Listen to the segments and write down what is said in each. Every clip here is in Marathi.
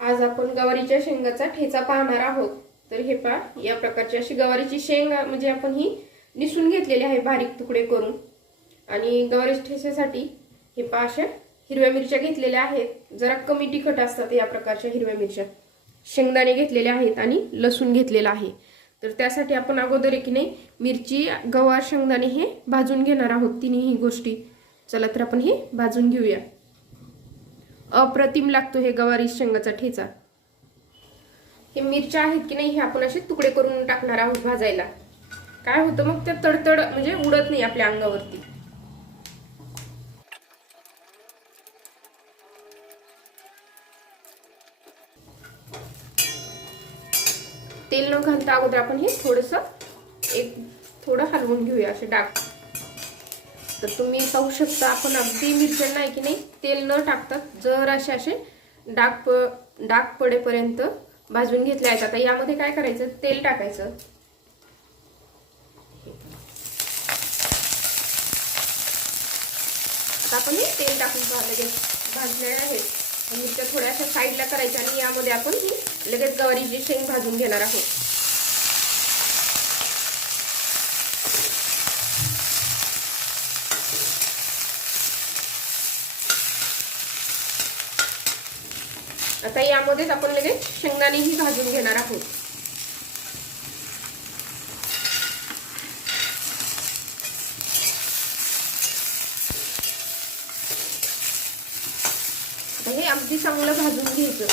आज आपण गवारीच्या शेंगाचा ठेचा पाहणार आहोत. तर हे पहा या प्रकारची अशी गवारीची शेंग म्हणजे आपण ही निसून घेतलेली आहे बारीक तुकडे करून. आणि गवारीच्या ठेच्यासाठी हे पहा अशा हिरव्या मिरच्या घेतलेल्या आहेत. जरा कमी तिखट असतात या प्रकारच्या हिरव्या मिरच्या. शेंगदाणे घेतलेले आहेत आणि लसूण घेतलेला आहे. तर त्यासाठी आपण अगोदर की नाही मिरची गवार शेंगदाणे हे भाजून घेणार आहोत तिन्ही गोष्टी. चला तर आपण हे भाजून घेऊया. अप्रतिम लागतो हे गवारी शेंगाचा ठेचा. हे मिरच्या आहेत की नाही हे आपण असे तुकडे करून टाकणार आहोत भाजायला. काय होतं मग त्या तडतड म्हणजे उडत नाही आपल्या अंगावरती. तेल न घालता अगोदर आपण हे थोडस एक थोडं हलवून घेऊया असे डाग. तर तुम्ही पाहू शकता. आपण अगदी मिरच्यांना नाही की नाही तेल न टाकतात जर असे असे डाग प डाग पडेपर्यंत भाजून घेतले आहेत. आता यामध्ये काय करायचं? तेल टाकायचं. आता आपण हे तेल टाकून लगेच भाजलेले आहेत मिरच्या थोड्याशा साईडला करायच्या आणि यामध्ये आपण ही लगेच गवारीची शेंग भाजून घेणार आहोत. आता यामध्येच आपण लगेच शेंगदाणेही भाजून घेणार आहोत. हे अगदी चांगलं भाजून घ्यायचं.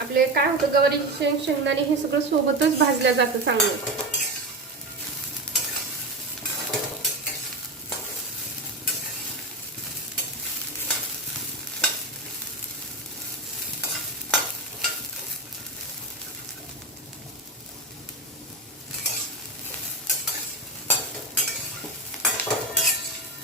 आपले काय होतं गवारी शेंग शेंगदाणे हे सगळं सोबतच भाजलं जातं चांगलं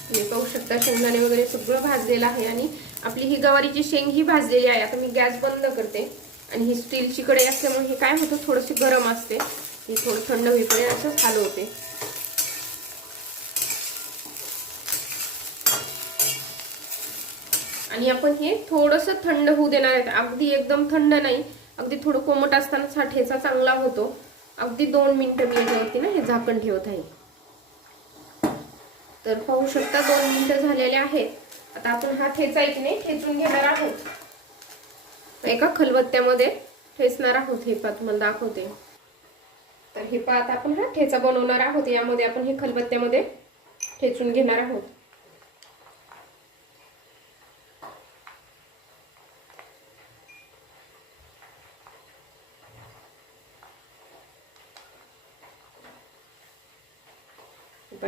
तुम्ही पाहू शकता. शेंगदाणे वगैरे सगळं भाजलेलं आहे आणि आपली ही गवारीची शेंग ही भाजलेली आहे. आता मी गॅस बंद करते. आणि ही स्टीलची कढई असल्यामुळे हे काय होतं? थोडंसे गरम असते. ही थोडं थंड होईपर्यंत असं हलवते आणि आपण हे थोडंसं थंड होऊ देणार आहे अगदी एकदम थंड नाही. अगदी थोडं कोमट असताना साठेचा चांगला होतो. अगदी दोन मिनिटं मी याच्यावरती ना हे झाकण ठेवत आहे. तर पाहू शकता दोन मिनिटं झालेले आहेत. आता आपण हा ठेचा एक नाही ठेचून घेणार आहोत. एका खलबत्त्यामध्ये ठेचणार आहोत हे पा तुम्हाला दाखवते. तर हे पात आपण हा ठेचा बनवणार आहोत. यामध्ये आपण हे खलबत्त्यामध्ये ठेचून घेणार आहोत.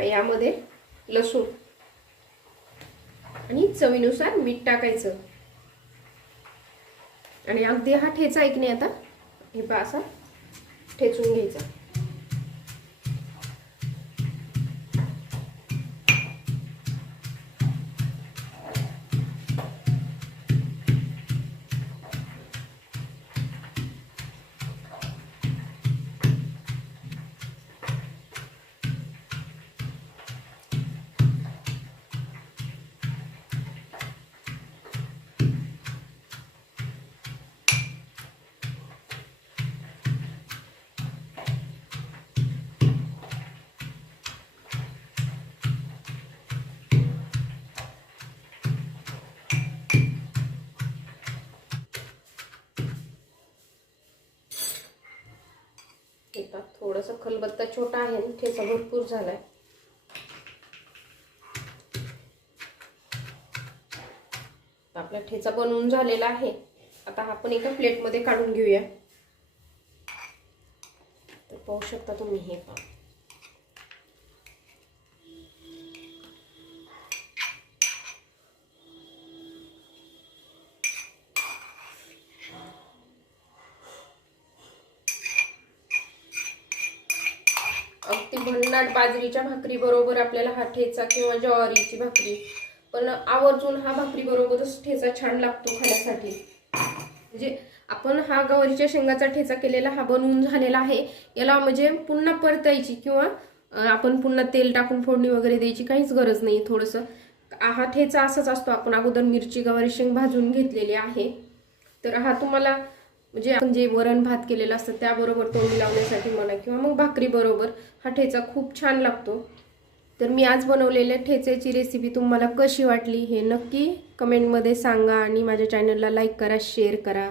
यामध्ये लसूण. आणि चवीनुसार मीठ टाकायचं. आणि अगदी हा ठेचा ऐकणे नाही आता हे पा असा ठेचून घ्यायचा. येतात थोडस खलबत्ता छोटा आहे आणि ठेचा भरपूर झालाय. आपला ठेचा बनवून झालेला आहे. आता आपण एका प्लेटमध्ये काढून घेऊया. तर पाहू शकता तुम्ही हे पहा अगदी भन्नाट बाजरीच्या भाकरी बरोबर आपल्याला हा ठेचा किंवा ज्वारीची भाकरी. पण आवर्जून हा भाकरी बरोबरच ठेचा छान लागतो खाण्यासाठी. म्हणजे आपण हा गवारीच्या शेंगाचा ठेचा केलेला हा बनवून झालेला आहे. याला म्हणजे पुन्हा परतायची किंवा आपण पुन्हा तेल टाकून फोडणी वगैरे द्यायची काहीच गरज नाही. थोडंसं हा ठेचा असाच असतो. आपण अगोदर मिरची गवारी शेंग भाजून घेतलेली आहे. तर हा तुम्हाला म्हणजे आपण जे वरण भात केलेलं असतं त्याबरोबर तोंडी लावण्यासाठी म्हणा किंवा मग भाकरी बरोबर हा ठेचा खूप छान लागतो. तर मी आज बनवलेल्या ठेच्याची रेसिपी तुम्हाला कशी वाटली हे नक्की कमेंटमध्ये सांगा आणि माझ्या चॅनलला लाईक करा शेअर करा.